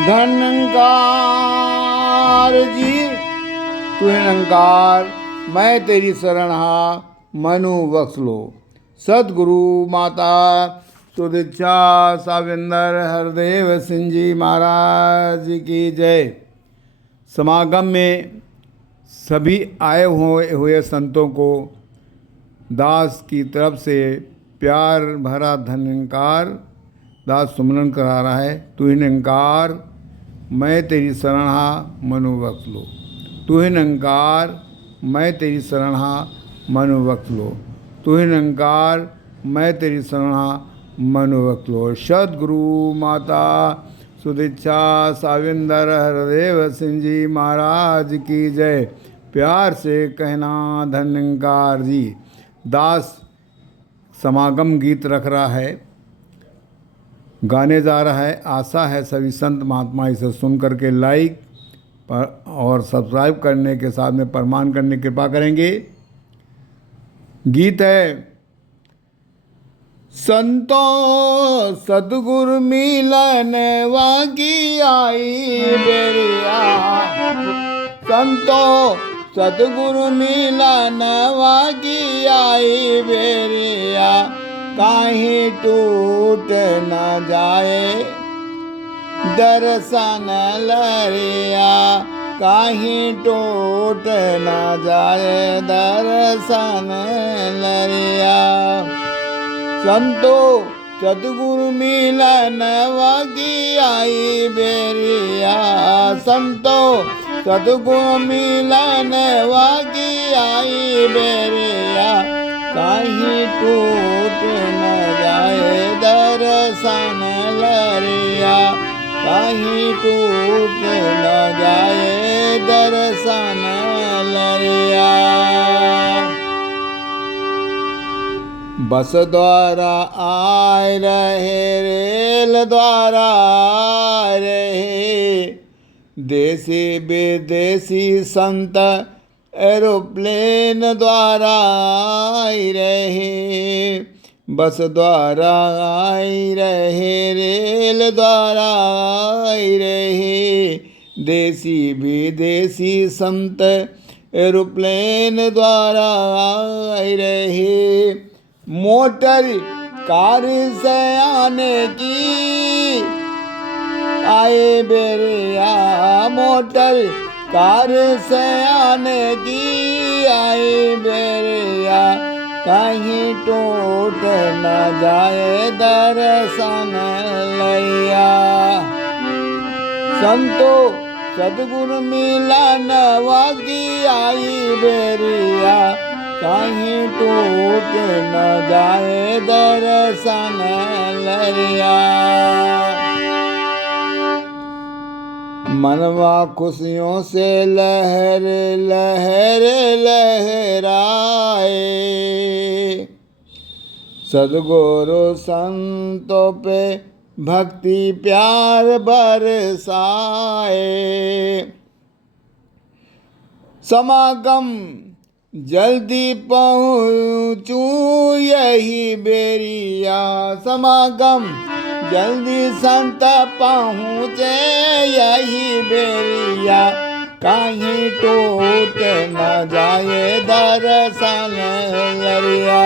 धनंकार जी तू निरंकार, मैं तेरी शरण हा मनु बख्श लो। सदगुरु माता सुदीक्षा साविंदर हरदेव सिंह जी महाराज की जय। समागम में सभी आए हुए संतों को दास की तरफ से प्यार भरा धन्यकार दास सुमरन करा रहा है। तू ही निरंकार, मैं तेरी शरण हा मनु बख्श लो। तू ही निरंकार, मैं तेरी शरण हा मनु बख्श लो। तू ही निरंकार, मैं तेरी शरण हा मनु बख्श लो। सदगुरु माता सुदीक्षा साविंदर हरदेव सिंह जी महाराज की जय। प्यार से कहना धन्यकार जी। दास समागम गीत रख रहा है, गाने जा रहा है। आशा है सभी संत महात्मा इसे सुन करके लाइक और सब्सक्राइब करने के साथ में प्रमाण करने की कृपा करेंगे। गीत है संतों सदगुरु मिलन वागी आई बेरिया। संतों सदगुरु मिलन वागी आई बेरिया। काहे टूट न जाए दर्शन लरिया। काहे टूट न जाए दर्शन लरिया। संतो सदगुरु मिलन वागी आई बेरिया। संतो सदगुरु मिलन वागी आई बेरिया। कहीं टूट न जाए दर्शन लरिया। कहीं टूट न जाए दर्शन लरिया। बस द्वारा आए रहे, रेल द्वारा आए रहे, देसी विदेशी संत एरोप्लेन द्वारा आए रहे। बस द्वारा आए रहे, रेल द्वारा आए रहे, देसी विदेशी संत एरोप्लेन द्वारा आए रहे। मोटर कार से आने की आए बेरिया। मोटर कार से आने की आए बेरिया। कहीं टूट न जाए दर्शन लरिया। संतो सदगुरु मिलन वागी आई बेरिया। कहीं टूट न जाए दर्शन लरिया। मनवा खुशियों से लहर लहर लहराए। सदगुरु संतों पे भक्ति प्यार बरसाए। समागम जल्दी पहुँचूं यही बेरिया। समागम जल्दी संत पहुँचे यही बेरिया। कहीं टूट न जाए दर्शन लरिया।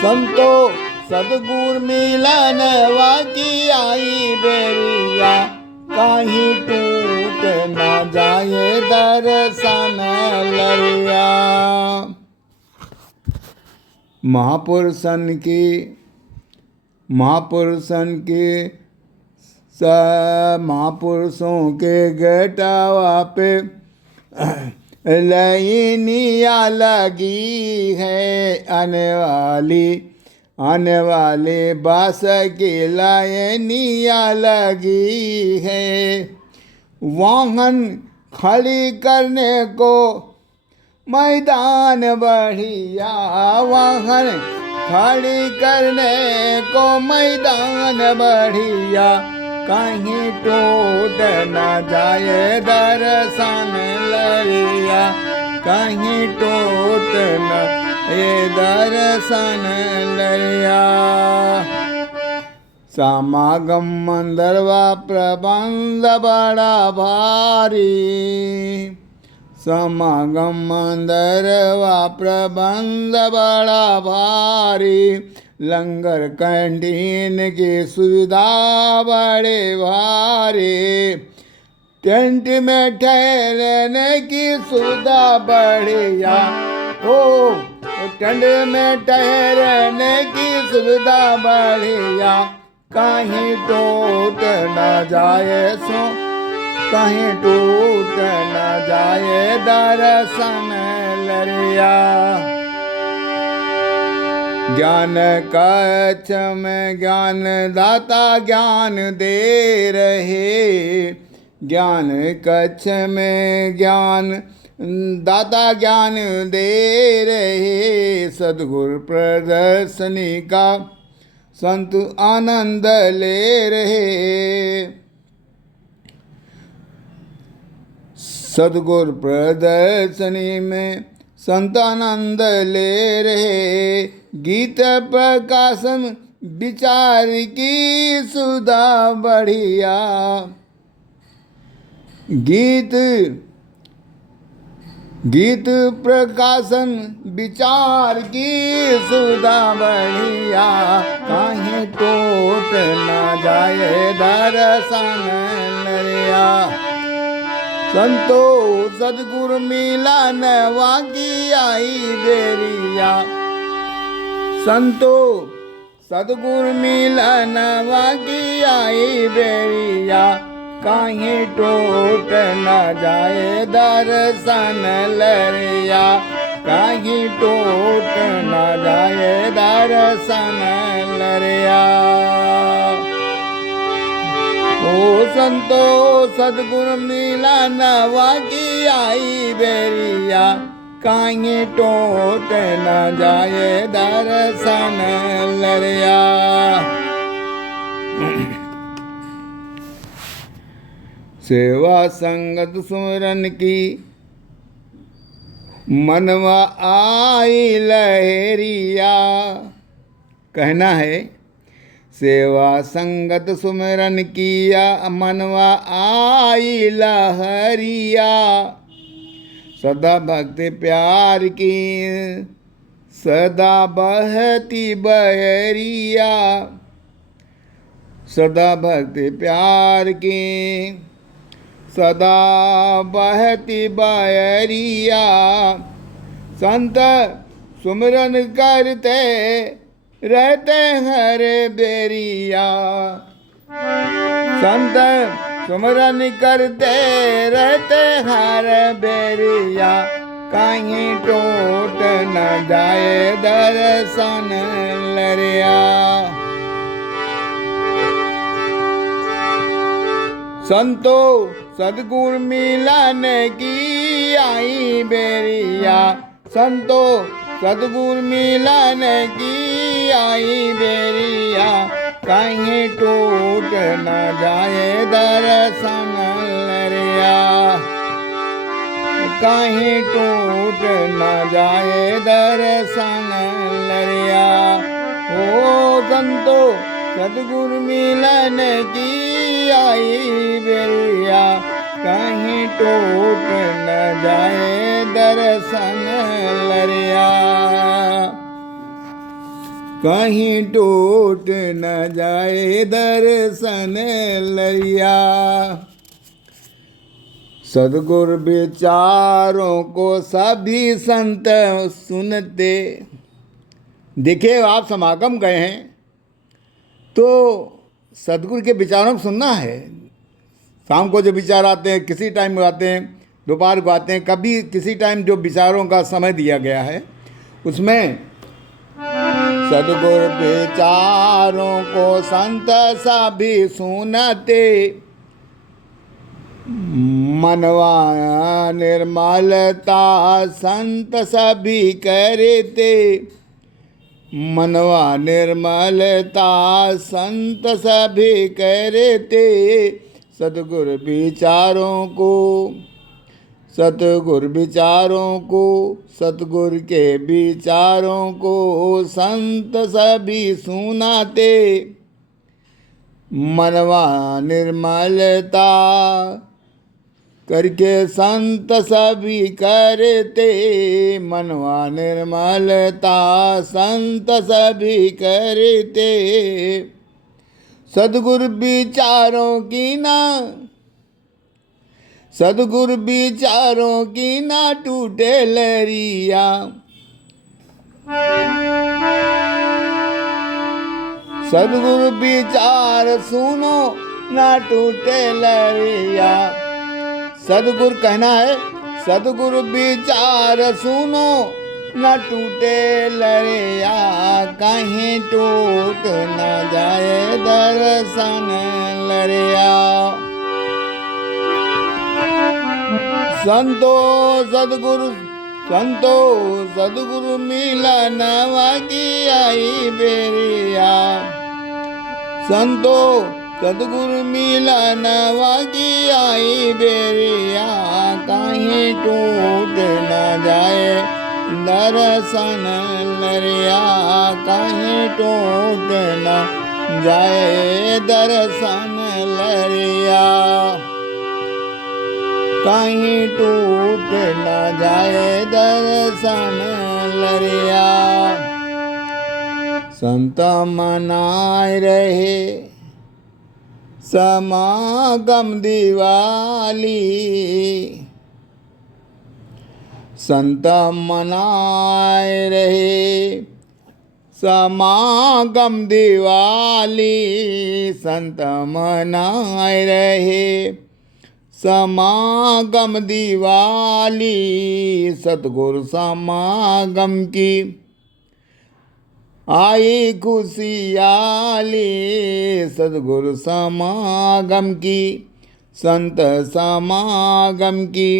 संतो सदगुरु मिलन वागी आई बेरिया। कहीं टूट न जाए दर्शन लरिया। महापुरुषन महापुरुषों के गेटवा पे लाइनिया लगी है। आने वाले बस की लाइनिया लगी है। वाहन खड़ी करने को मैदान बढ़िया। वाहन खड़ी करने को मैदान बढ़िया। कहीं टूट न जाए दर्शन लरिया। कहीं टूट न ये दर्शन लरिया। समागम मंदरवा प्रबंध बड़ा भारी। समागम मंदरवा प्रबंध बड़ा भारी। लंगर कैंटीन की सुविधा बड़े भारी। टेंट में ठहरने की सुविधा बढ़िया हो। टेंट में ठहरने की सुविधा बढ़िया। कहीं टूट न जाए सो, कहीं टूट न जाए दर्शन लरिया। ज्ञान कक्ष में ज्ञान दाता ज्ञान दे रहे। ज्ञान कक्ष में ज्ञान दाता ज्ञान दे रहे। सद्गुरु प्रदर्शनी का संत आनंद ले रहे। सद्गुरु प्रदर्शनी में संत आनंद ले रहे। गीत प्रकाशन विचार की सुधा बढ़िया। गीत प्रकाशन विचार की सुधा बढ़िया। कहीं टूट न जाए दर्शन लरिया। संतो सद्गुरु मिलन वाकी आई बेरिया। संतो सद्गुरु मिलन वाकी आई बेरिया। कहीं टूट न जाए दर्शन लरिया। कहीं टूट न जाए दर्शन लरिया। ओ संतो सद्गुरु मिलन वाकी आई बेरिया। कहीं टूट न जाए दर्शन लरिया। सेवा संगत सुमरन की मनवा आई लहरिया। कहना है सेवा संगत सुमरन किया मनवा आई लहरिया। सदा भक्ति प्यार की सदा बहती बहरिया। सदा भक्ति प्यार की सदा बहती बहरिया। संत सुमरन करते रहते हर बेरिया। संत सुमरन करते रहते हर बेरिया। कहीं टूट न जाए दर्शन लरिया। संतो सद्गुरु मिलन की आई बेरिया। संतो सद्गुरु मिलन की आई बेरिया। कहीं टूट न जाए दर्शन लरिया। कहीं टूट न जाए दर्शन लरिया। ओ संतो सद्गुरु मिलन की आई बेरिया। कहीं टूट न जाए दर्शन लरिया। कहीं टूट न जाए दर्शन लरिया। सद्गुरु विचारों को सभी संत सुनते। देखिए आप समागम गए हैं तो सद्गुरु के विचारों को सुनना है। शाम को जो विचार आते हैं किसी टाइम आते हैं, दोपहर को आते हैं, कभी किसी टाइम जो विचारों का समय दिया गया है उसमें सद्गुरु विचारों को संत सभी सुनते। मनवा निर्मलता संत सभी करते। मनवा निर्मलता संत सभी करते। सद्गुरु विचारों को सतगुरु विचारों को सतगुरु के विचारों को संत सभी सुनाते। मनवा निर्मलता करके संत सभी करते, मनवा निर्मलता संत सभी करते। सद्गुरु विचारों की ना, सद्गुरु विचारों की ना टूटे लहरिया, सद्गुरु विचार सुनो ना टूटे लहरिया। सद्गुरु कहना है, सद्गुरु विचार सुनो न टूटे लहरिया, कहीं टूट न जाए दर्शन लहरिया। संतो सद्गुरु, संतो सद्गुरु मिलनवा की आई बेरिया, संतो सद्गुरु मिलनवा की आई बेरिया, कहीं टूट न जाए दर्शन लहरिया, कहीं टूट न जाए दर्शन लहरिया, कहीं टूट न जाए दर्शन लहरिया। संत मनाए रहे समागम दिवाली, संत मनाए रहे समागम दिवाली, संत मनाए रहे समागम दिवाली। सतगुरु समागम की आई खुशियाली, सद्गुरु समागम की, संत समागम की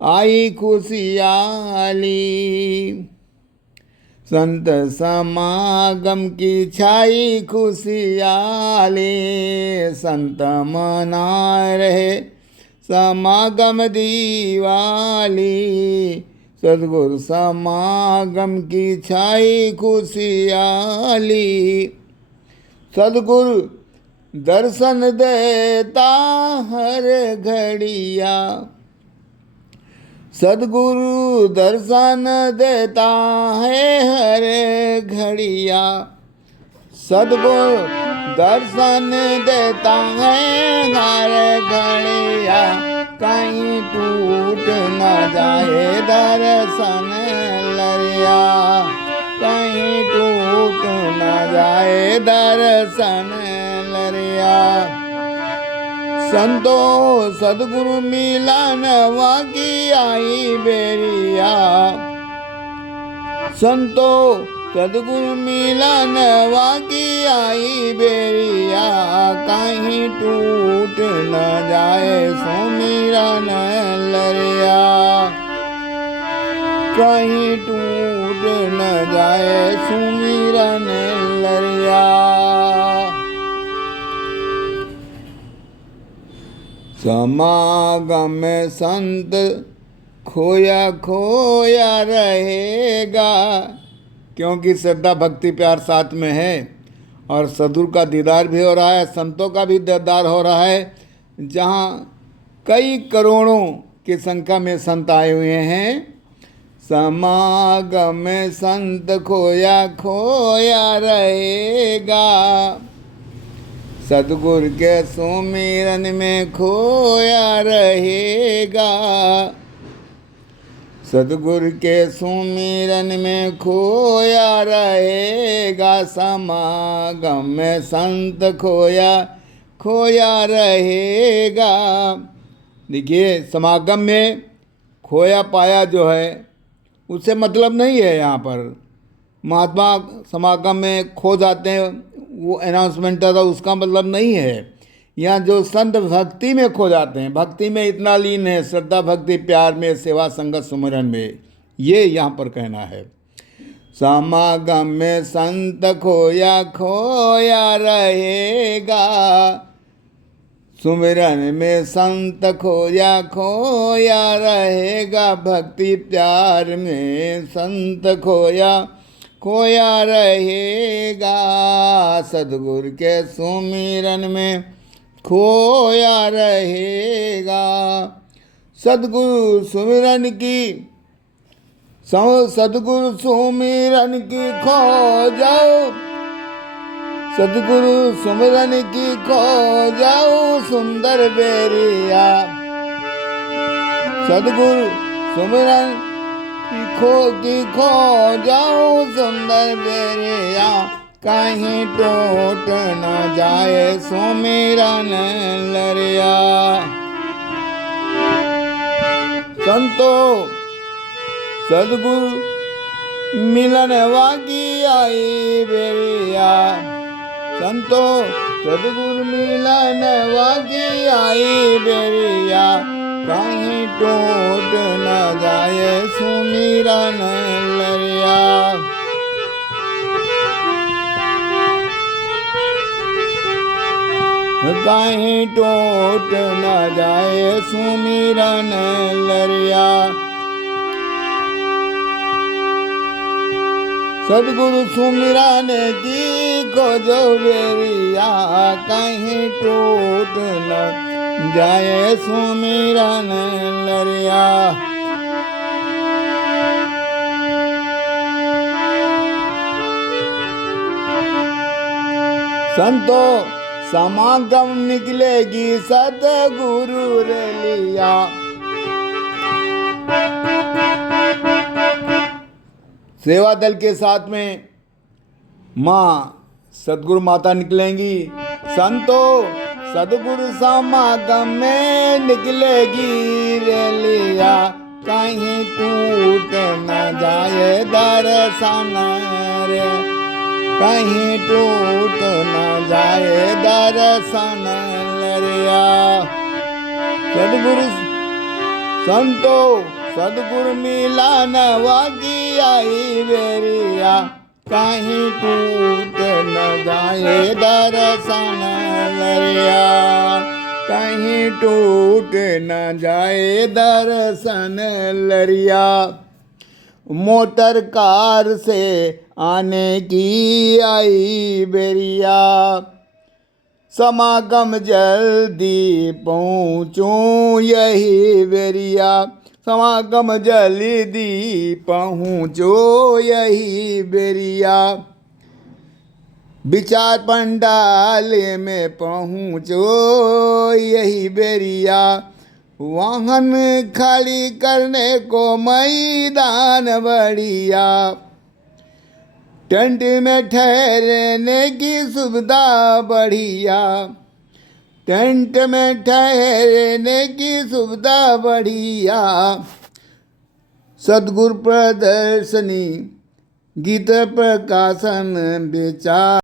आई खुशियाली, संत समागम की छाई खुशियाली। संत मना रहे समागम दिवाली, सद्गुरु समागम की छाई खुशियाली। सद्गुरु दर्शन देता हर घड़िया, सद्गुरु दर्शन देता है हर घड़िया, सद्गुरु दर्शन देता है हर घड़िया, कहीं टूट न जाए दर्शन लहरिया, कहीं टूट न जाए दर्शन लहरिया। संतो सद्गुरु मिलनवा की आई बेरिया, संतो सद्गुरु मिलनवा की आई बेरिया, कहीं टूट न जाए सुमिरन लहरिया, कहीं टूट न जाए सुमिरन लहरिया। समागम में संत खोया खोया रहेगा, क्योंकि श्रद्धा भक्ति प्यार साथ में है और सद्गुरु का दीदार भी हो रहा है, संतों का भी दीदार हो रहा है। जहाँ कई करोड़ों की संख्या में संत आए हुए हैं। समागम में संत खोया खोया रहेगा, सद्गुरु के सुमिरन में खोया रहेगा, सद्गुरु के सुमिरन में खोया रहेगा। समागम में संत खोया खोया रहेगा। देखिए, समागम में खोया पाया जो है उससे मतलब नहीं है। यहाँ पर महात्मा समागम में खो जाते हैं, वो अनाउंसमेंट था, उसका मतलब नहीं है। यहाँ जो संत भक्ति में खो जाते हैं, भक्ति में इतना लीन है, श्रद्धा भक्ति प्यार में, सेवा संगत सुमिरन में, ये यहाँ पर कहना है। समागम में संत खोया खोया रहेगा, सुमिरन में संत खोया खोया रहेगा, भक्ति प्यार में संत खोया खोया रहेगा। सदगुरु के सुमिरन में खोया रहेगा। सदगुरु सुमिरन की सदगुरु सुमिरन की खो जाओ। सदगुरु सुमिरन की खो जाओ सुंदर बेरिया। सदगुरु सुमिरन की खो जाओ सुंदर बेरिया। कहीं टूट न जाए सुमिरन लरिया। संतो सदगुरु मिलन वागी आई बेरिया। संतो सदगुरु मिलन वागी आई बेरिया। कहीं टूट न जाए सुमिरन लरिया। कहीं टूट न जाए सुमिरन लरिया। सदगुरु सुमिरन की खोजो बेरिया। कहीं टूट न जाए सुमिरन लरिया। संतो समागम निकलेगी सतगुरु रलिया। सेवा दल के साथ में माँ सदगुरु माता निकलेंगी। संतो सदगुरु समागम में निकलेगी रलिया। कहीं टूट न जाए दर्शन रे। कहीं टूट न जाए दर्शन लरिया। सदगुरु संतो सदगुरु मिलन वागी आई बेरिया। कहीं टूट न जाए दर्शन लरिया। कहीं टूट न जाए दर्शन लरिया। मोटर कार से आने की आई बेरिया। समागम जल्दी पहुँचूं यही बेरिया। समागम जल्दी पहुँचो यही बेरिया। विचार पंडाल में पहुँचो यही बेरिया। वाहन खाली करने को मैदान बढ़िया। टेंट में ठहरने की सुविधा बढ़िया। टेंट में ठहरने की सुविधा बढ़िया। सदगुरु प्रदर्शनी गीत प्रकाशन विचार।